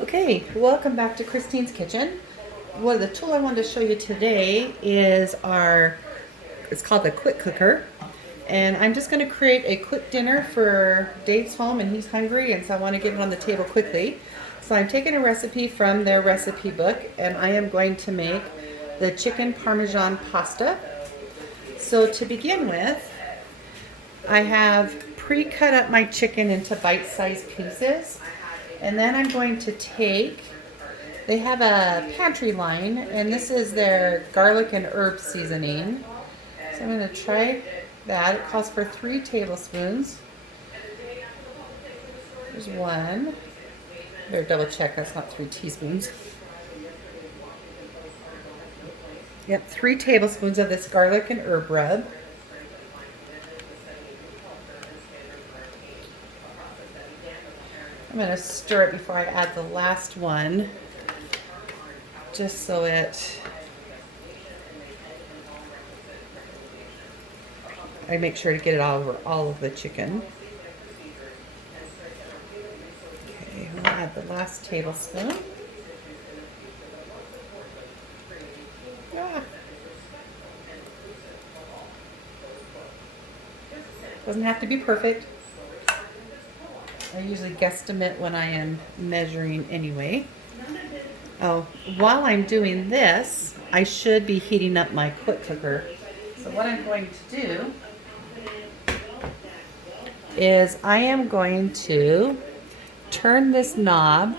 Okay, welcome back to Christine's Kitchen. Well, the tool I wanted to show you today is it's called the quick cooker. And I'm just going to create a quick dinner for Dave's home and he's hungry, and so I want to get it on the table quickly. So I'm taking a recipe from their recipe book and I am going to make the chicken Parmesan pasta. So to begin with, I have pre-cut up my chicken into bite-sized pieces. And then I'm going to they have a pantry line, and this is their garlic and herb seasoning. So I'm going to try that. It calls for 3 tablespoons. There's one. Better double check, that's not 3 teaspoons. Yep, 3 tablespoons of this garlic and herb rub. I'm going to stir it before I add the last one, just so I make sure to get it all over all of the chicken. Okay, we'll add the last tablespoon. Doesn't have to be perfect. I usually guesstimate when I am measuring anyway. Oh, while I'm doing this, I should be heating up my quick cooker. So what I'm going to do is I am going to turn this knob,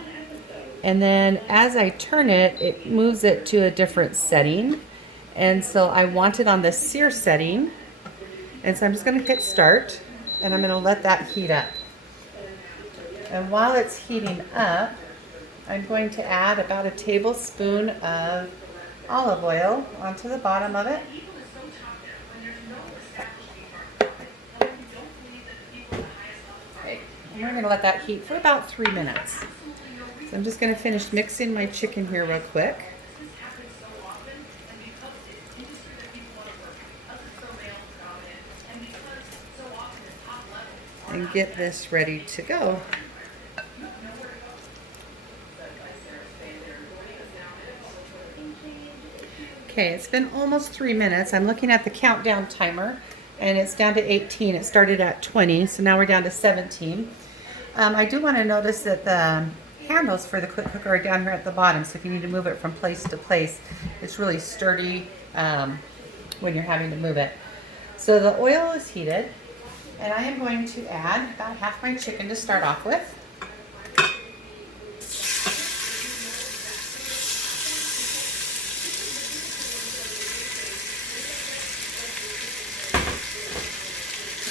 and then as I turn it, it moves it to a different setting. And so I want it on the sear setting. And so I'm just going to hit start, and I'm going to let that heat up. And while it's heating up, I'm going to add about a tablespoon of olive oil onto the bottom of it. Okay, and we're going to let that heat for about 3 minutes. So I'm just going to finish mixing my chicken here real quick. And get this ready to go. Okay, it's been almost 3 minutes. I'm looking at the countdown timer and it's down to 18. It started at 20, so now we're down to 17. I do want to notice that the handles for the quick cooker are down here at the bottom, so if you need to move it from place to place, it's really sturdy when you're having to move it. So the oil is heated, and I am going to add about half my chicken to start off with.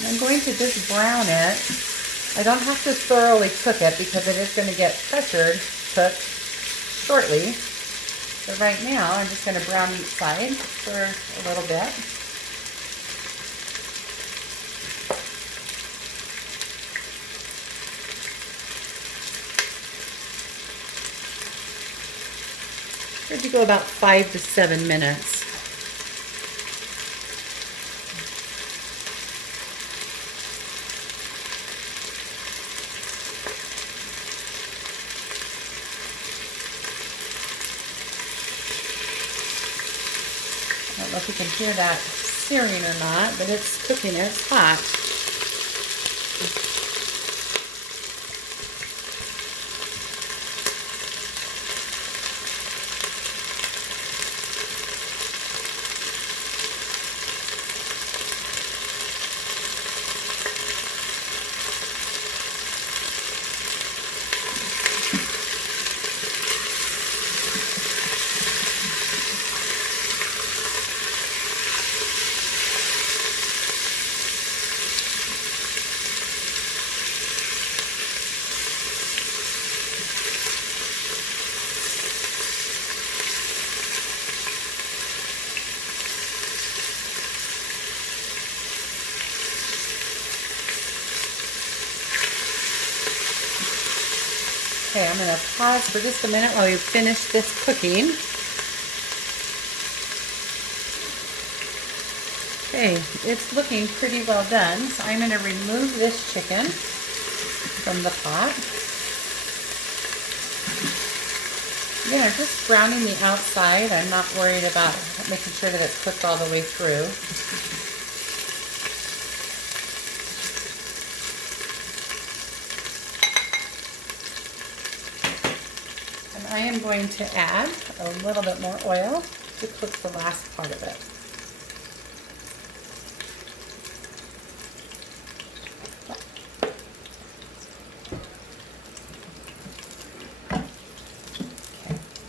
I'm going to just brown it. I don't have to thoroughly cook it because it is going to get pressured cooked shortly. So right now I'm just going to brown each side for a little bit. Good to go about 5 to 7 minutes. I don't know if you can hear that searing or not, but it's cooking. It's hot. Okay, I'm going to pause for just a minute while we finish this cooking. Okay, it's looking pretty well done, so I'm going to remove this chicken from the pot. Again, I'm just browning the outside. I'm not worried about making sure that it's cooked all the way through. And I am going to add a little bit more oil to cook the last part of it.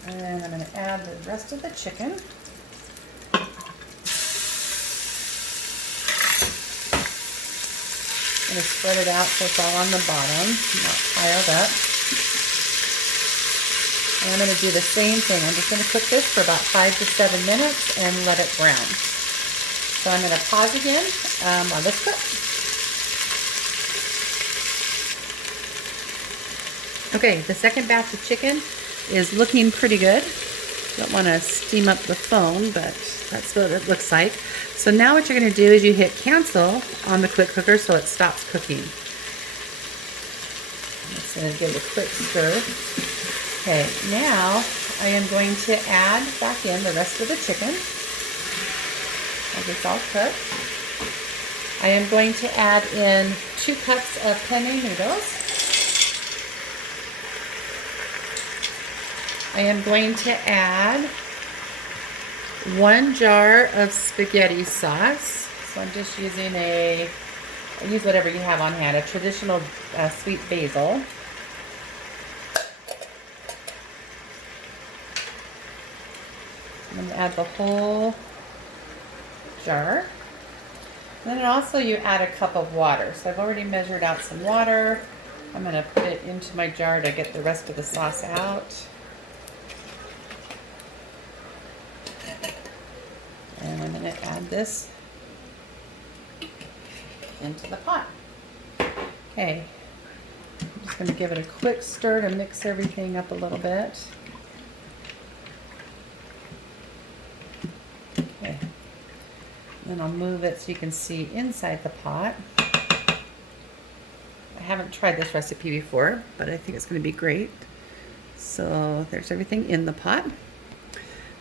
And I'm going to add the rest of the chicken. I'm going to spread it out so it's all on the bottom, not piled up. And I'm going to do the same thing. I'm just going to cook this for about 5 to 7 minutes and let it brown. So I'm going to pause again while this cooks. Okay, the second batch of chicken is looking pretty good. Don't want to steam up the phone, but that's what it looks like. So now what you're going to do is you hit cancel on the quick cooker so it stops cooking. I'm just going to give it a quick stir. Okay, now I am going to add back in the rest of the chicken as it's all cooked. I am going to add in 2 cups of penne noodles. I am going to add 1 jar of spaghetti sauce. So I'm just using use whatever you have on hand, a traditional sweet basil. I'm going to add the whole jar. And then also you add a cup of water. So I've already measured out some water. I'm going to put it into my jar to get the rest of the sauce out. And I'm going to add this into the pot. Okay, I'm just going to give it a quick stir to mix everything up a little bit. Okay, then I'll move it so you can see inside the pot. I haven't tried this recipe before, but I think it's going to be great. So there's everything in the pot.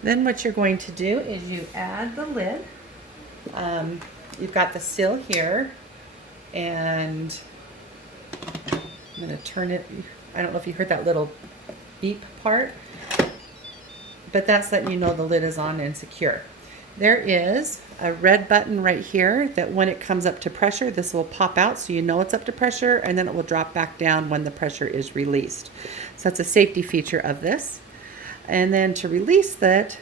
Then what you're going to do is you add the lid. You've got the sill here, and I'm going to turn it. I don't know if you heard that little beep part, but that's letting you know the lid is on and secure. There is a red button right here that when it comes up to pressure, this will pop out so you know it's up to pressure, and then it will drop back down when the pressure is released. So that's a safety feature of this. And then to release that,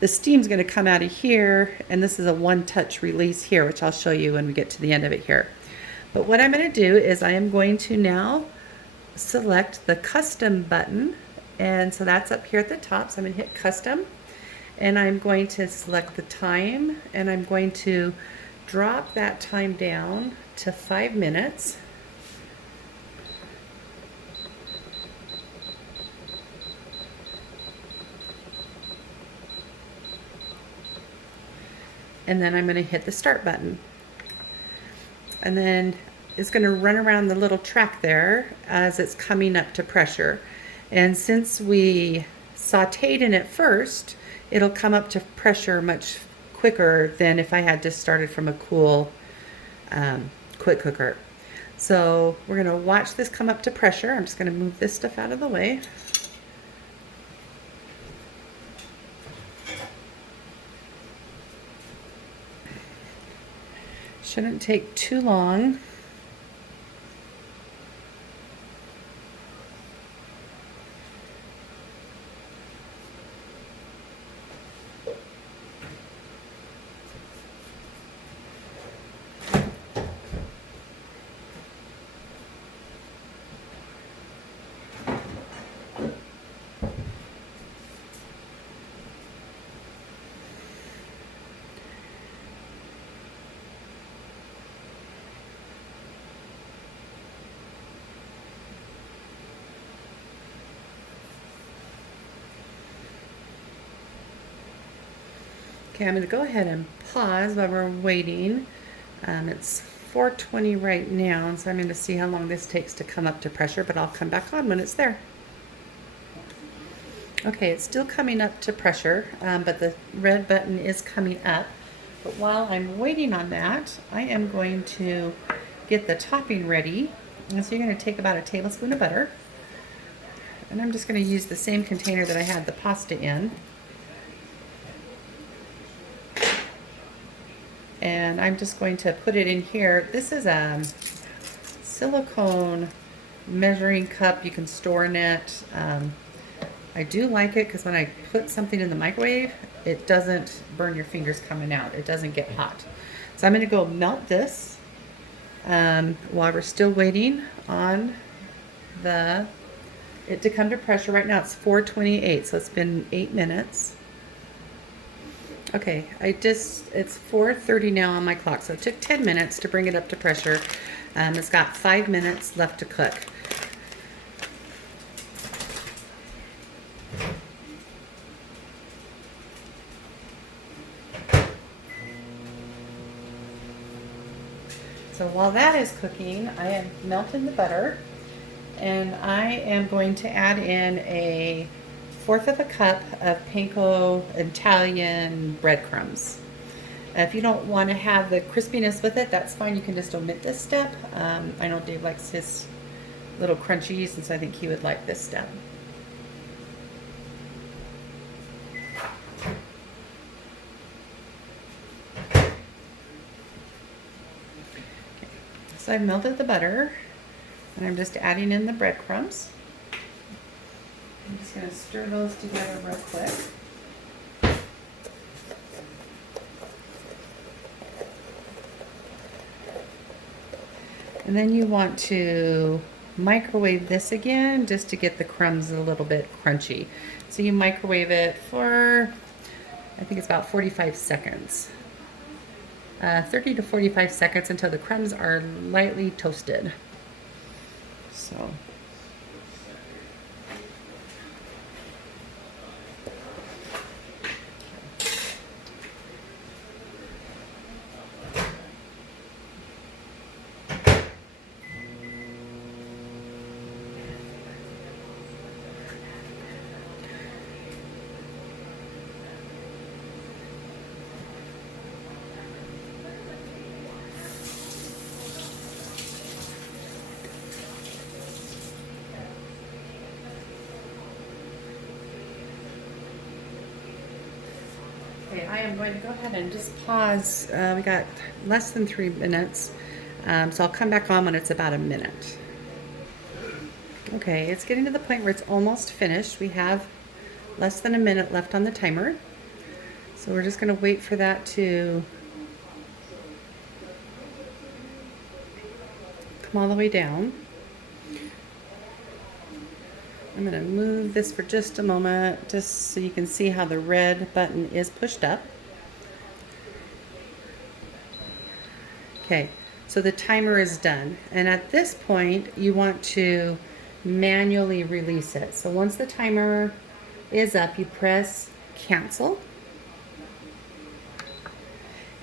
the steam's going to come out of here, and this is a one-touch release here, which I'll show you when we get to the end of it here. But what I'm going to do is I am going to now select the custom button, and so that's up here at the top. So I'm going to hit custom, and I'm going to select the time, and I'm going to drop that time down to 5 minutes. And then I'm going to hit the start button. And then it's going to run around the little track there as it's coming up to pressure. And since we sauteed in it first, it'll come up to pressure much quicker than if I had just started from a cool quick cooker. So we're going to watch this come up to pressure. I'm just going to move this stuff out of the way. Shouldn't take too long. Okay, I'm going to go ahead and pause while we're waiting. It's 4:20 right now, so I'm going to see how long this takes to come up to pressure, but I'll come back on when it's there. Okay, it's still coming up to pressure, but the red button is coming up. But while I'm waiting on that, I am going to get the topping ready. And so you're going to take about a tablespoon of butter. And I'm just going to use the same container that I had the pasta in. And I'm just going to put it in here. This is a silicone measuring cup. You can store in it. I do like it because when I put something in the microwave, it doesn't burn your fingers coming out. It doesn't get hot. So I'm going to go melt this while we're still waiting on it to come to pressure. Right now it's 428, so it's been 8 minutes. Okay, it's 4:30 now on my clock, so it took 10 minutes to bring it up to pressure. It's got 5 minutes left to cook. So while that is cooking, I am melting the butter, and I am going to add in 1/4 of a cup of panko Italian breadcrumbs. If you don't want to have the crispiness with it, that's fine. You can just omit this step. I know Dave likes his little crunchies, and so I think he would like this step. So I've melted the butter, and I'm just adding in the breadcrumbs. I'm just going to stir those together real quick. And then you want to microwave this again just to get the crumbs a little bit crunchy. So you microwave it for, I think it's about 45 seconds. 30 to 45 seconds until the crumbs are lightly toasted. So. Okay, I am going to go ahead and just pause. We got less than 3 minutes, so I'll come back on when it's about a minute. Okay, it's getting to the point where it's almost finished. We have less than a minute left on the timer, so we're just going to wait for that to come all the way down. I'm going to move this for just a moment, just so you can see how the red button is pushed up. Okay, so the timer is done. And at this point, you want to manually release it. So once the timer is up, you press cancel.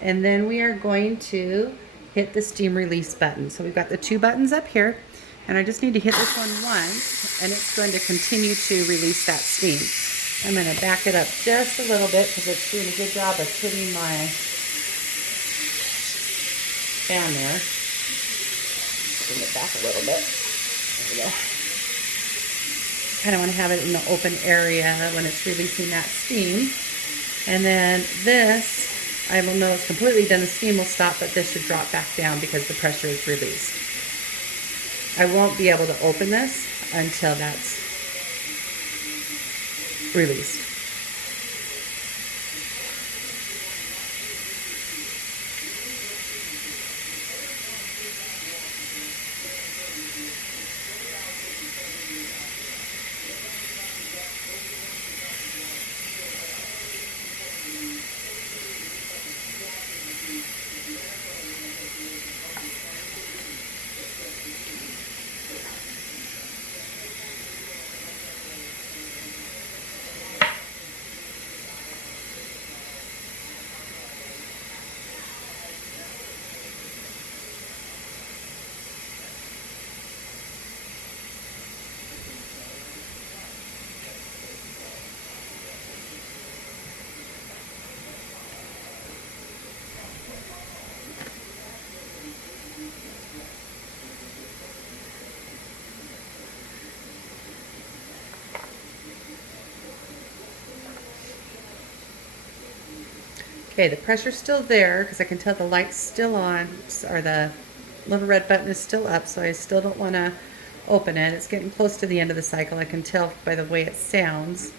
And then we are going to hit the steam release button. So we've got the 2 buttons up here. And I just need to hit this one once, and it's going to continue to release that steam. I'm going to back it up just a little bit because it's doing a good job of hitting my pan there. Bring it back a little bit. There we go. Kind of want to have it in the open area when it's releasing that steam. And then this, I will know it's completely done. The steam will stop, but this should drop back down because the pressure is released. I won't be able to open this until that's released. Okay, the pressure's still there because I can tell the light's still on, or the little red button is still up, so I still don't want to open it. It's getting close to the end of the cycle. I can tell by the way it sounds.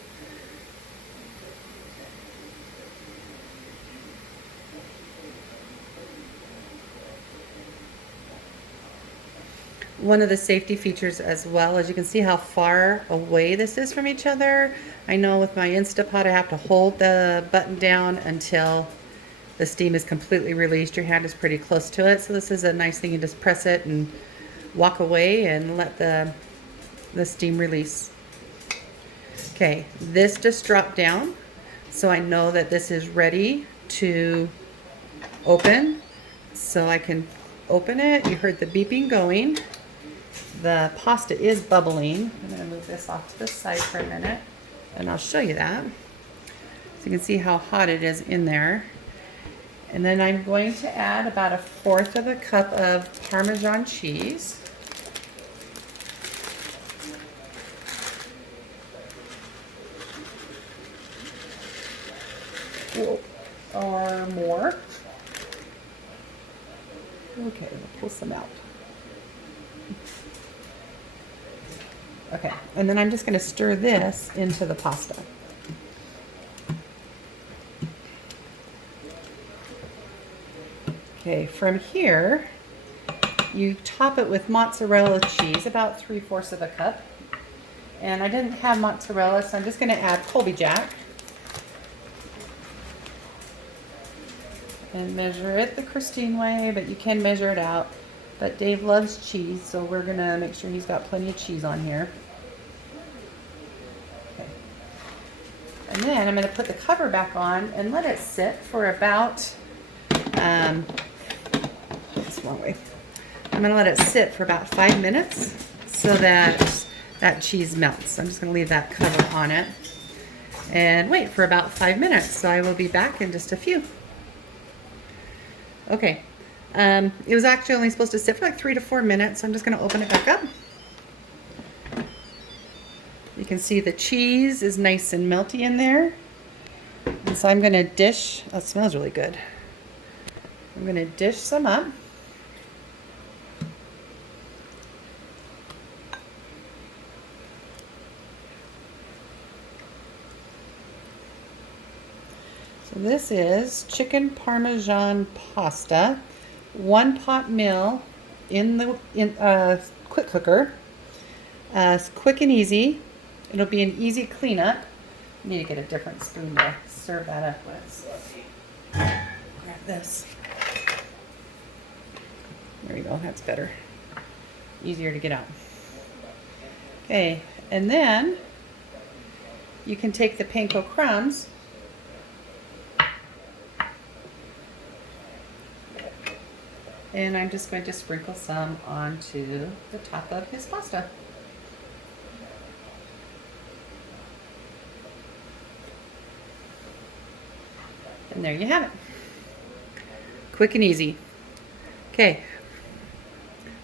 One of the safety features as well, as you can see how far away this is from each other. I know with my Instapot I have to hold the button down until the steam is completely released. Your hand is pretty close to it, so this is a nice thing. You just press it and walk away and let the steam release. Okay, this just dropped down, so I know that this is ready to open. So I can open it. You heard the beeping going. The pasta is bubbling. I'm going to move this off to the side for a minute, and I'll show you that. So you can see how hot it is in there. And then I'm going to add about 1/4 of a cup of Parmesan cheese. Or more. Okay, we'll pull some out. Okay, and then I'm just going to stir this into the pasta. Okay, from here, you top it with mozzarella cheese, about 3/4 of a cup. And I didn't have mozzarella, so I'm just going to add Colby Jack. And measure it the Christine way, but you can measure it out. But Dave loves cheese, so we're going to make sure he's got plenty of cheese on here. Okay. And then I'm going to put the cover back on and let it sit for about, this one way. I'm going to let it sit for about 5 minutes so that that cheese melts. I'm just going to leave that cover on it and wait for about 5 minutes. So I will be back in just a few. Okay, it was actually only supposed to sit for like 3 to 4 minutes, so I'm just going to open it back up. You can see the cheese is nice and melty in there. And so I'm going to dish, oh, it smells really good. I'm going to dish some up. So this is chicken Parmesan pasta, 1 pot meal in the quick cooker. It's quick and easy. It'll be an easy cleanup. I need to get a different spoon to serve that up with. Grab this. There you go. That's better. Easier to get out. Okay, and then you can take the panko crumbs . And I'm just going to sprinkle some onto the top of his pasta. And there you have it. Quick and easy. Okay.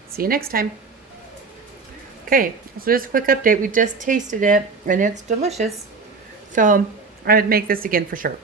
See you next time. Okay, so just a quick update. We just tasted it and it's delicious. So I would make this again for sure.